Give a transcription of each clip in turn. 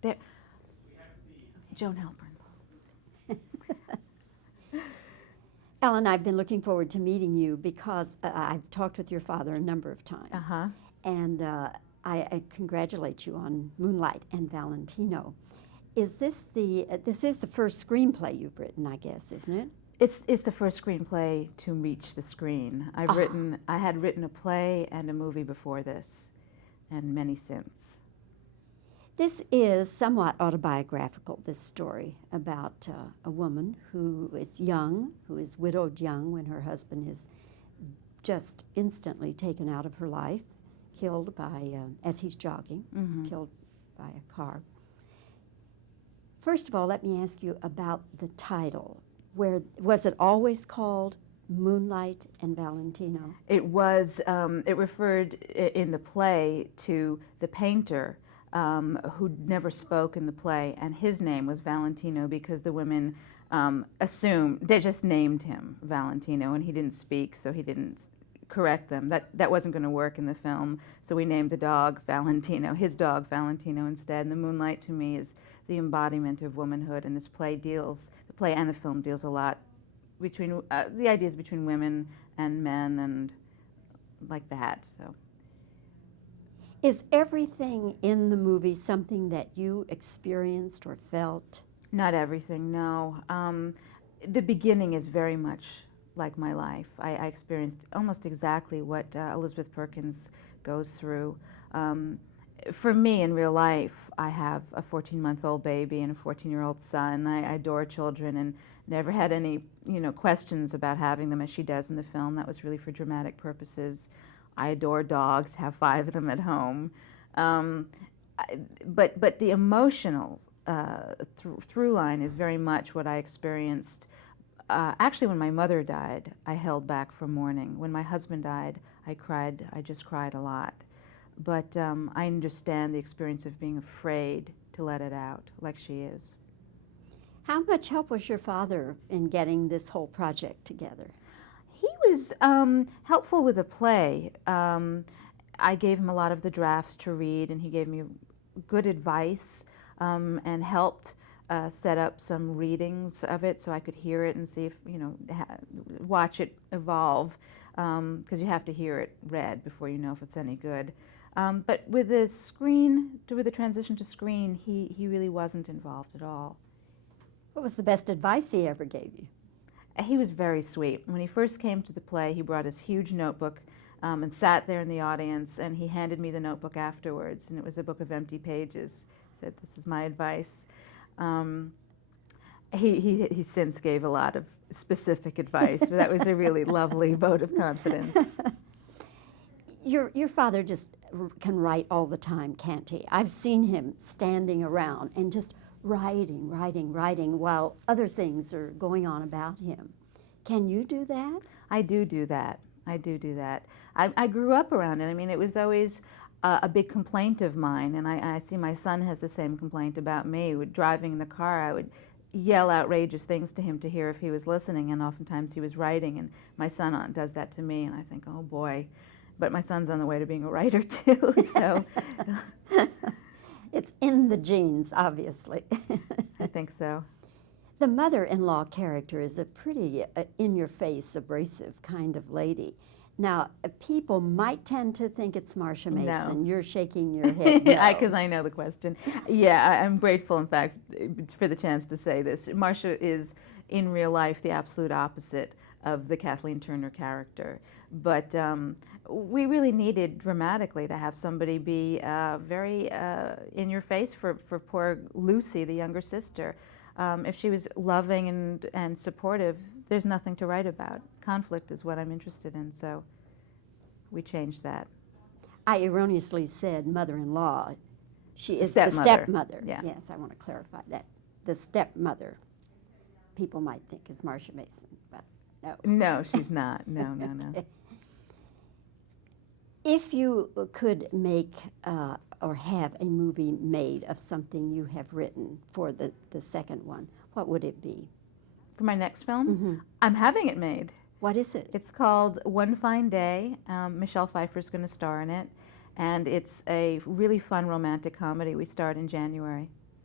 There, Joan Halpern. Ellen, I've been looking forward to meeting you because I've talked with your father a number of times. Uh-huh. And I congratulate you on Moonlight and Valentino. Is this this is the first screenplay you've written, I guess, isn't it? It's the first screenplay to reach the screen. I had written a play and a movie before this, and many since. This is somewhat autobiographical, this story about a woman who is young, who is widowed young when her husband is just instantly taken out of her life, killed by, as he's jogging, killed by a car. First of all, let me ask you about the title. Was it always called Moonlight and Valentino? It was, it referred in the play to the painter who never spoke in the play, and his name was Valentino because the women assumed, they just named him Valentino, and he didn't speak, so he didn't correct them. That wasn't going to work in the film, so we named the dog Valentino, his dog Valentino instead. And the Moonlight to me is the embodiment of womanhood, and this play deals, the play and the film deals a lot between, the ideas between women and men and like that, so. Is everything in the movie something that you experienced or felt? Not everything, no. The beginning is very much like my life. I experienced almost exactly what Elizabeth Perkins goes through. For me, in real life, I have a 14-month-old baby and a 14-year-old son. I adore children and never had any, questions about having them as she does in the film. That was really for dramatic purposes. I adore dogs, have 5 of them at home. But the emotional through line is very much what I experienced. Actually, when my mother died, I held back from mourning. When my husband died, I cried. I just cried a lot. But I understand the experience of being afraid to let it out, like she is. How much help was your father in getting this whole project together? He was helpful with the play. I gave him a lot of the drafts to read, and he gave me good advice and helped set up some readings of it so I could hear it and see if, watch it evolve, because you have to hear it read before you know if it's any good. But with the with the transition to screen, he really wasn't involved at all. What was the best advice he ever gave you? He was very sweet. When he first came to the play, he brought his huge notebook and sat there in the audience, and he handed me the notebook afterwards, and it was a book of empty pages. He said, "This is my advice." He since gave a lot of specific advice, but that was a really lovely vote of confidence. Your father just can write all the time, can't he? I've seen him standing around and just writing while other things are going on about him. Can you do that? I do that. I grew up around it. I mean, it was always a big complaint of mine, and I see my son has the same complaint about me. Driving in the car, I would yell outrageous things to him to hear if he was listening, and oftentimes he was writing, and my son does that to me, and I think, oh boy. But my son's on the way to being a writer too, so. It's in the genes, obviously. I think so. The mother-in-law character is a pretty in-your-face, abrasive kind of lady. Now, people might tend to think it's Marsha Mason. No. You're shaking your head no. Because I know the question. Yeah, I'm grateful, in fact, for the chance to say this. Marsha is, in real life, the absolute opposite of the Kathleen Turner character. But we really needed dramatically to have somebody be very in your face for poor Lucy, the younger sister. If she was loving and supportive, there's nothing to write about. Conflict is what I'm interested in, so we changed that. I erroneously said mother-in-law. She is Stepmother. the stepmother. Yeah. Yes, I want to clarify that. The stepmother, people might think is Marsha Mason, but no. No, she's not. No. If you could make or have a movie made of something you have written for the second one, what would it be? For my next film, Mm-hmm. I'm having it made. What is it? It's called One Fine Day. Michelle Pfeiffer's going to star in it, and it's a really fun romantic comedy. We start in January.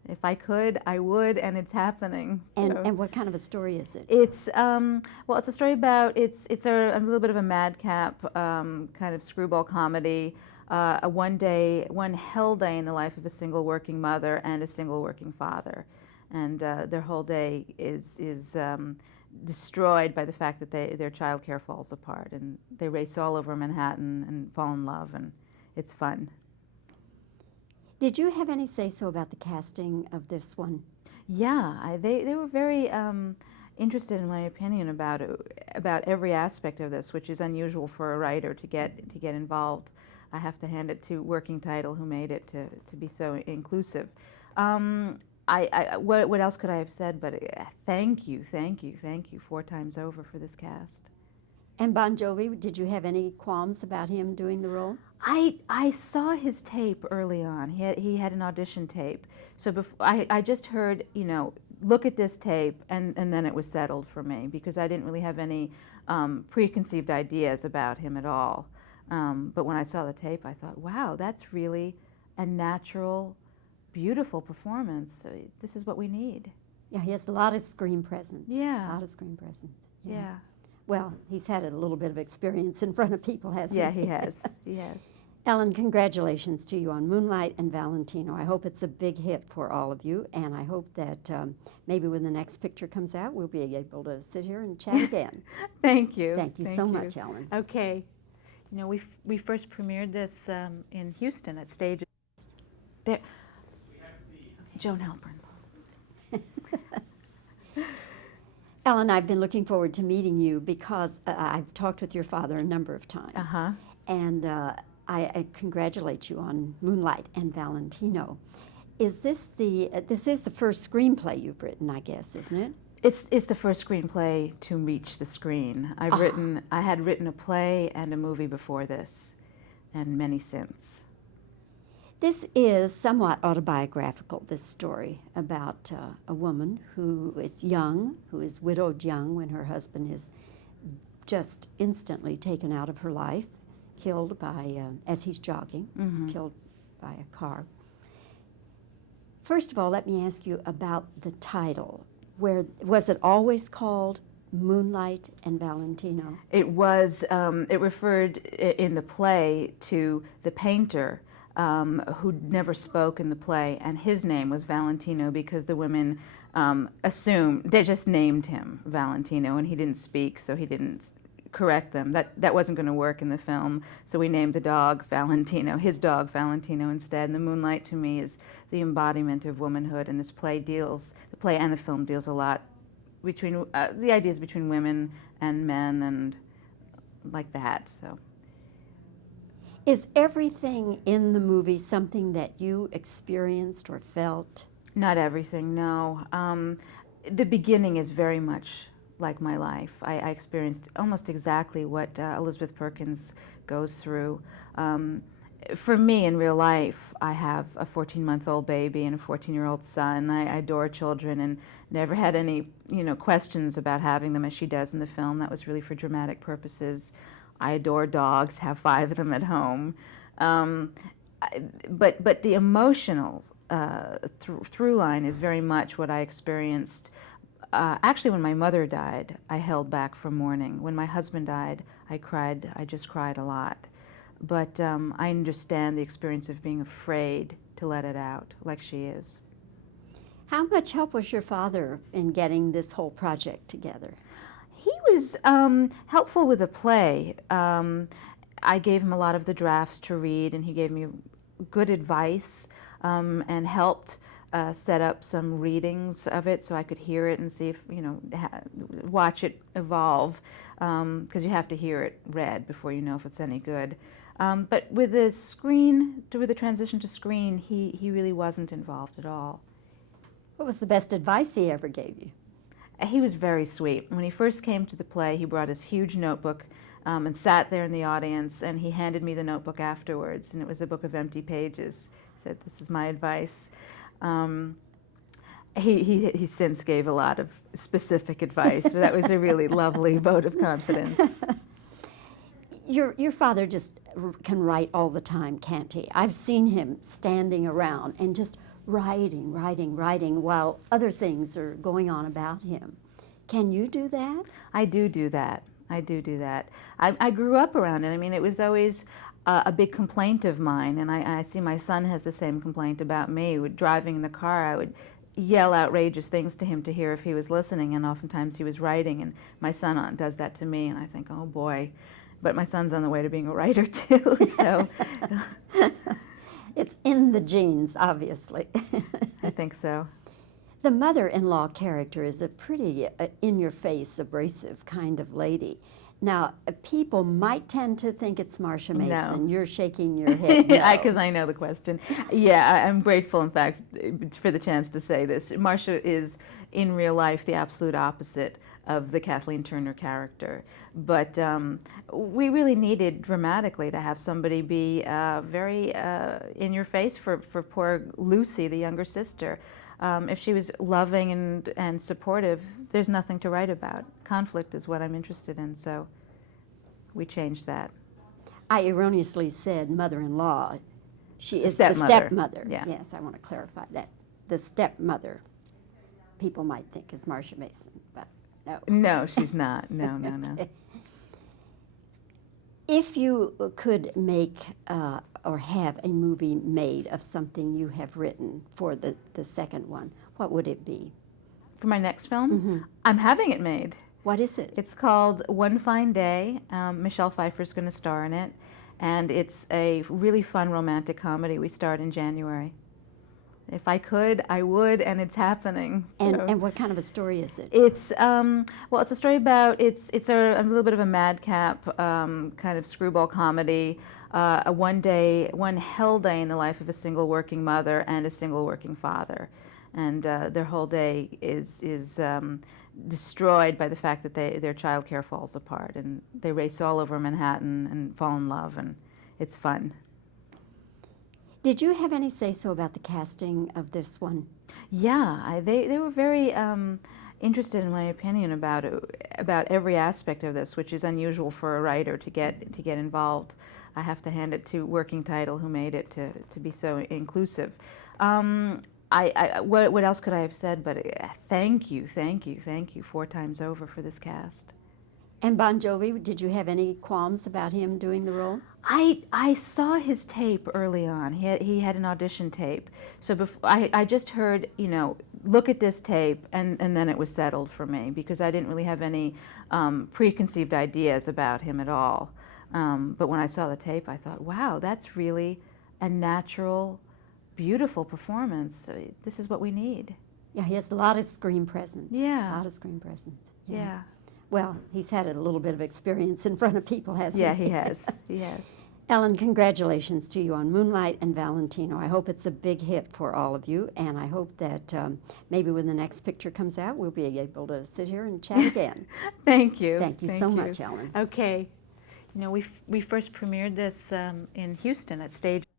If I could, I would, and it's happening. And, So. and what kind of a story is it? It's well, it's a story about it's a little bit of a madcap kind of screwball comedy. One hell day in the life of a single working mother and a single working father, and their whole day is destroyed by the fact that their child care falls apart, and they race all over Manhattan and fall in love, and it's fun. Did you have any say-so about the casting of this one? Yeah, they were very interested in my opinion about every aspect of this, which is unusual for a writer to get involved. I have to hand it to Working Title, who made it to be so inclusive. What else could I have said? But thank you 4 times over for this cast. And Bon Jovi, did you have any qualms about him doing the role? I saw his tape early on. He had an audition tape. So I just heard, look at this tape, and then it was settled for me, because I didn't really have any preconceived ideas about him at all. But when I saw the tape, I thought, wow, that's really a natural, beautiful performance. This is what we need. Yeah, he has a lot of screen presence. Yeah. A lot of screen presence. Yeah. Well, he's had a little bit of experience in front of people, hasn't he? Yeah, he has. He has. Ellen, congratulations to you on Moonlight and Valentino. I hope it's a big hit for all of you, and I hope that maybe when the next picture comes out, we'll be able to sit here and chat again. Thank you. Thank you so much, Ellen. Okay. We first premiered this in Houston at Stages. There. Joan Halpern. Ellen, I've been looking forward to meeting you because I've talked with your father a number of times. Uh-huh. And I congratulate you on Moonlight and Valentino. This is the first screenplay you've written, I guess, isn't it? It's the first screenplay to reach the screen. I had written a play and a movie before this, and many since. This is somewhat autobiographical, this story about a woman who is young, who is widowed young when her husband is just instantly taken out of her life, killed by, as he's jogging, killed by a car. First of all, let me ask you about the title. Was it always called Moonlight and Valentino? It was. It referred in the play to the painter who never spoke in the play, and his name was Valentino because the women assumed, they just named him Valentino, and he didn't speak, so he didn't correct them. That wasn't going to work in the film, so we named the dog Valentino, his dog Valentino instead. And the Moonlight to me is the embodiment of womanhood, and the play and the film deals a lot between the ideas between women and men and like that. So. Is everything in the movie something that you experienced or felt? Not everything, no. The beginning is very much like my life. I experienced almost exactly what Elizabeth Perkins goes through. For me, in real life, I have a 14-month-old baby and a 14-year-old son. I adore children and never had any, questions about having them as she does in the film. That was really for dramatic purposes. I adore dogs, have 5 of them at home. But the emotional through line is very much what I experienced. Actually, when my mother died, I held back from mourning. When my husband died, I cried. I just cried a lot. But I understand the experience of being afraid to let it out, like she is. How much help was your father in getting this whole project together? He was helpful with the play. I gave him a lot of the drafts to read, and he gave me good advice and helped set up some readings of it so I could hear it and see if, watch it evolve, because you have to hear it read before you know if it's any good. But with the transition to screen, he really wasn't involved at all. What was the best advice he ever gave you? He was very sweet. When he first came to the play, he brought his huge notebook and sat there in the audience, and he handed me the notebook afterwards, and it was a book of empty pages. He said, "This is my advice." He since gave a lot of specific advice, but that was a really lovely vote of confidence. Your father just can write all the time, can't he? I've seen him standing around and just writing while other things are going on about him. Can you do that? I do that. I do that. I grew up around it. I mean, it was always a big complaint of mine, and I see my son has the same complaint about me. Driving in the car, I would yell outrageous things to him to hear if he was listening, and oftentimes he was writing, and my son does that to me, and I think, oh boy. But my son's on the way to being a writer too, so. It's in the genes, obviously. I think so. The mother-in-law character is a pretty in-your-face, abrasive kind of lady. Now, people might tend to think it's Marcia Mason. No. You're shaking your head no. Because I know the question. Yeah, I'm grateful, in fact, for the chance to say this. Marcia is, in real life, the absolute opposite of the Kathleen Turner character. But we really needed dramatically to have somebody be very in your face for poor Lucy, the younger sister. If she was loving and supportive, there's nothing to write about. Conflict is what I'm interested in, so we changed that. I erroneously said mother-in-law. She is Stepmother. the stepmother. Yeah. Yes, I want to clarify that. The stepmother, people might think is Marcia Mason, but no. No, she's not. No, no, no. Okay. If you could make or have a movie made of something you have written for the second one, what would it be? For my next film, I'm having it made. What is it? It's called One Fine Day. Michelle Pfeiffer's going to star in it, and it's a really fun romantic comedy. We start in January. If I could, I would, and it's happening. And what kind of a story is it? It's well, it's a story about it's a little bit of a madcap kind of screwball comedy. One hell day in the life of a single working mother and a single working father, and their whole day is destroyed by the fact that their childcare falls apart, and they race all over Manhattan and fall in love, and it's fun. Did you have any say-so about the casting of this one? Yeah, they were very interested in my opinion about every aspect of this, which is unusual for a writer to get involved. I have to hand it to Working Title, who made it to be so inclusive. What else could I have said? But thank you 4 times over for this cast. And Bon Jovi, did you have any qualms about him doing the role? I saw his tape early on. He had an audition tape. So I just heard, look at this tape, and then it was settled for me, because I didn't really have any preconceived ideas about him at all. But when I saw the tape, I thought, wow, that's really a natural, beautiful performance. This is what we need. Yeah, he has a lot of screen presence. Yeah. A lot of screen presence. Yeah. Well, he's had a little bit of experience in front of people, hasn't he? Yeah, he has. He has. Ellen, congratulations to you on Moonlight and Valentino. I hope it's a big hit for all of you, and I hope that maybe when the next picture comes out, we'll be able to sit here and chat again. Thank you. Thank you so much, Ellen. Okay. We first premiered this in Houston at Stage